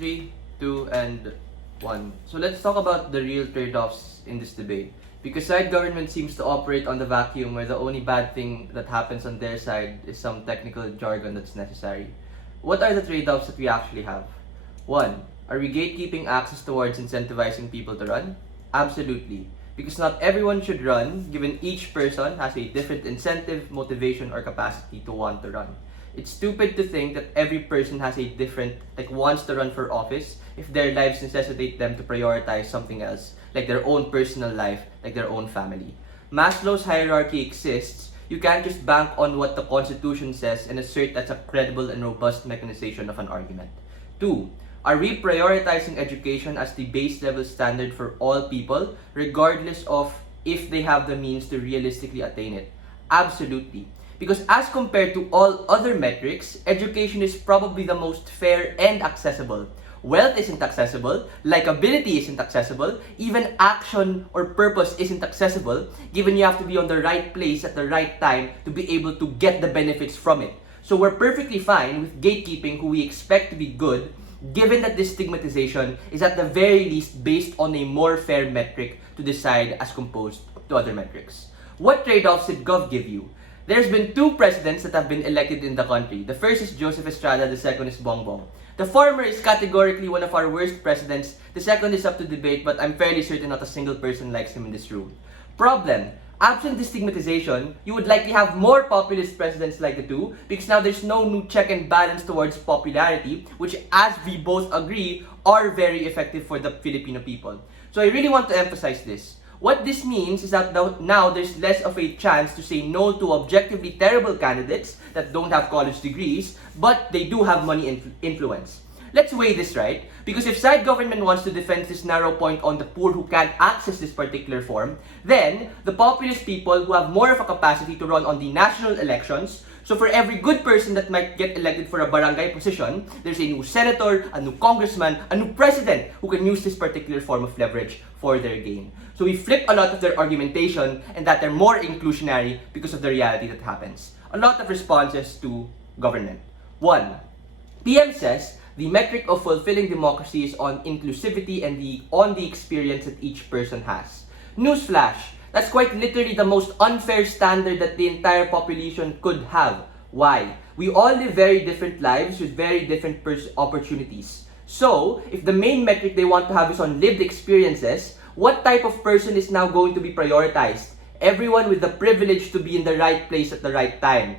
3, 2, and 1. So let's talk about the real trade-offs in this debate. Because side government seems to operate on the vacuum where the only bad thing that happens on their side is some technical jargon that's necessary. What are the trade-offs that we actually have? 1. Are we gatekeeping access towards incentivizing people to run? Absolutely. Because not everyone should run, given each person has a different incentive, motivation, or capacity to want to run. It's stupid to think that every person has a different, wants to run for office if their lives necessitate them to prioritize something else, like their own personal life, like their own family. Maslow's hierarchy exists. You can't just bank on what the Constitution says and assert that's a credible and robust mechanization of an argument. 2. Are we prioritizing education as the base level standard for all people, regardless of if they have the means to realistically attain it? Absolutely. Because as compared to all other metrics, education is probably the most fair and accessible. Wealth isn't accessible, likability isn't accessible, even action or purpose isn't accessible, given you have to be on the right place at the right time to be able to get the benefits from it. So we're perfectly fine with gatekeeping who we expect to be good, given that this stigmatization is at the very least based on a more fair metric to decide as composed to other metrics. What trade-offs did Gov give you? There's been 2 presidents that have been elected in the country. The first is Joseph Estrada, the second is Bongbong. The former is categorically one of our worst presidents. The second is up to debate, but I'm fairly certain not a single person likes him in this room. Problem: absent this stigmatization, you would likely have more populist presidents like the 2, because now there's no new check and balance towards popularity, which, as we both agree, are very effective for the Filipino people. So I really want to emphasize this. What this means is that now there's less of a chance to say no to objectively terrible candidates that don't have college degrees, but they do have money influence. Let's weigh this, right? Because if side government wants to defend this narrow point on the poor who can't access this particular form, then the populist people who have more of a capacity to run on the national elections. So for every good person that might get elected for a barangay position, there's a new senator, a new congressman, a new president who can use this particular form of leverage for their gain. So we flip a lot of their argumentation and that they're more inclusionary because of the reality that happens. A lot of responses to government. 1. PM says the metric of fulfilling democracy is on inclusivity and on the experience that each person has. Newsflash, that's quite literally the most unfair standard that the entire population could have. Why? We all live very different lives with very different opportunities. So, if the main metric they want to have is on lived experiences, what type of person is now going to be prioritized? Everyone with the privilege to be in the right place at the right time.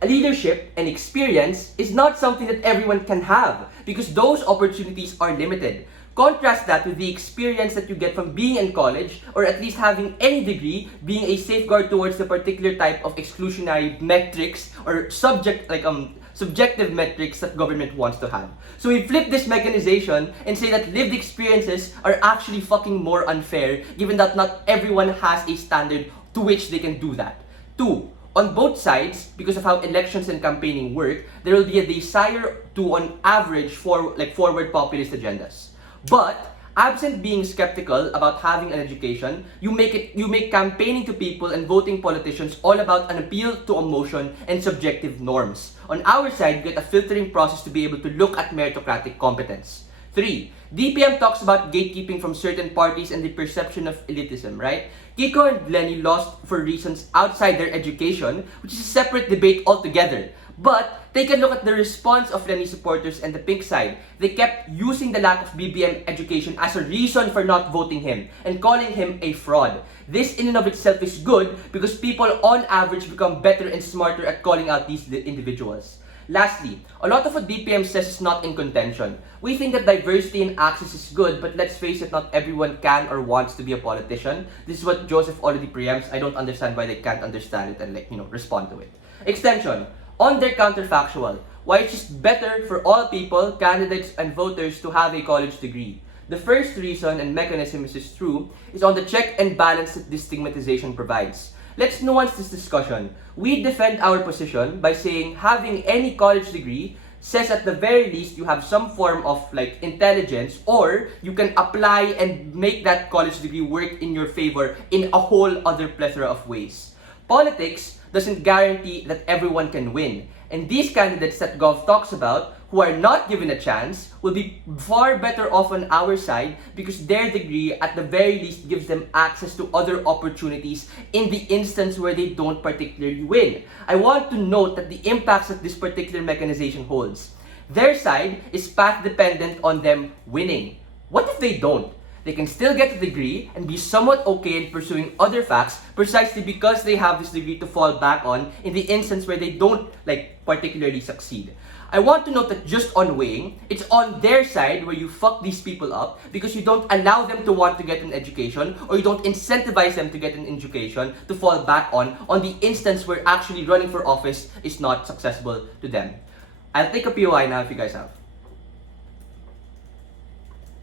Leadership and experience is not something that everyone can have because those opportunities are limited. Contrast that with the experience that you get from being in college or at least having any degree being a safeguard towards the particular type of exclusionary metrics or subjective metrics that government wants to have. So we flip this mechanization and say that lived experiences are actually fucking more unfair given that not everyone has a standard to which they can do that. 2. On both sides, because of how elections and campaigning work, there will be a desire to, on average, forward populist agendas. But absent being skeptical about having an education, you make campaigning to people and voting politicians all about an appeal to emotion and subjective norms. On our side, you get a filtering process to be able to look at meritocratic competence. 3. DPM talks about gatekeeping from certain parties and the perception of elitism, right? Kiko and Lenny lost for reasons outside their education, which is a separate debate altogether. But take a look at the response of Lenny supporters and the pink side. They kept using the lack of BBM education as a reason for not voting him and calling him a fraud. This in and of itself is good because people on average become better and smarter at calling out these individuals. Lastly, a lot of what DPM says is not in contention. We think that diversity in access is good, but let's face it, not everyone can or wants to be a politician. This is what Joseph already preempts. I don't understand why they can't understand it and respond to it. Extension. On their counterfactual, why it's just better for all people, candidates, and voters to have a college degree. The first reason and mechanism this is true is on the check and balance that this stigmatization provides. Let's nuance this discussion. We defend our position by saying having any college degree says at the very least you have some form of intelligence, or you can apply and make that college degree work in your favor in a whole other plethora of ways. Politics doesn't guarantee that everyone can win. And these candidates that Gov talks about, who are not given a chance will be far better off on our side because their degree at the very least gives them access to other opportunities in the instance where they don't particularly win. I want to note that the impacts that this particular mechanization holds. Their side is path dependent on them winning. What if they don't? They can still get a degree and be somewhat okay in pursuing other facts precisely because they have this degree to fall back on in the instance where they don't particularly succeed. I want to note that just on weighing, it's on their side where you fuck these people up because you don't allow them to want to get an education or you don't incentivize them to get an education to fall back on the instance where actually running for office is not successful to them. I'll take a POI now if you guys have.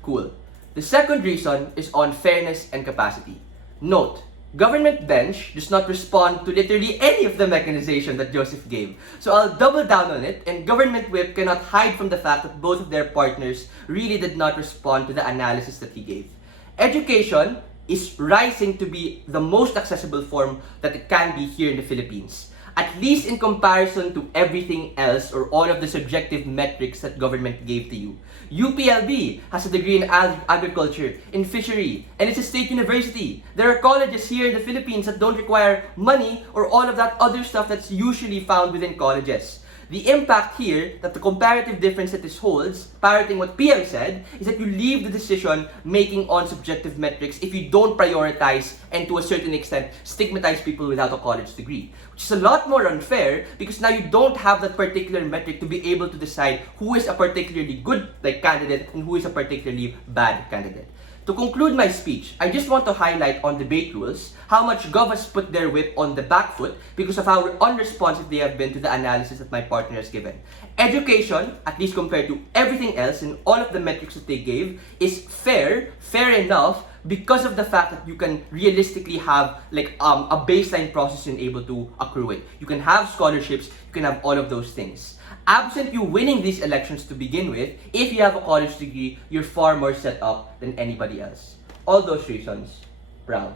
Cool. The second reason is on fairness and capacity. Note, government bench does not respond to literally any of the mechanization that Joseph gave. So I'll double down on it, and government whip cannot hide from the fact that both of their partners really did not respond to the analysis that he gave. Education is rising to be the most accessible form that it can be here in the Philippines. At least in comparison to everything else or all of the subjective metrics that government gave to you. UPLB has a degree in agriculture, in fishery, and it's a state university. There are colleges here in the Philippines that don't require money or all of that other stuff that's usually found within colleges. The impact here, that the comparative difference that this holds, parroting what PM said, is that you leave the decision making on subjective metrics if you don't prioritize and to a certain extent stigmatize people without a college degree. Which is a lot more unfair because now you don't have that particular metric to be able to decide who is a particularly good candidate and who is a particularly bad candidate. To conclude my speech, I just want to highlight on debate rules how much Gov has put their whip on the back foot because of how unresponsive they have been to the analysis that my partner has given. Education, at least compared to everything else and all of the metrics that they gave, is fair enough because of the fact that you can realistically have a baseline process and able to accrue it. You can have scholarships, you can have all of those things. Absent you winning these elections to begin with, if you have a college degree, you're far more set up than anybody else. All those reasons, proud.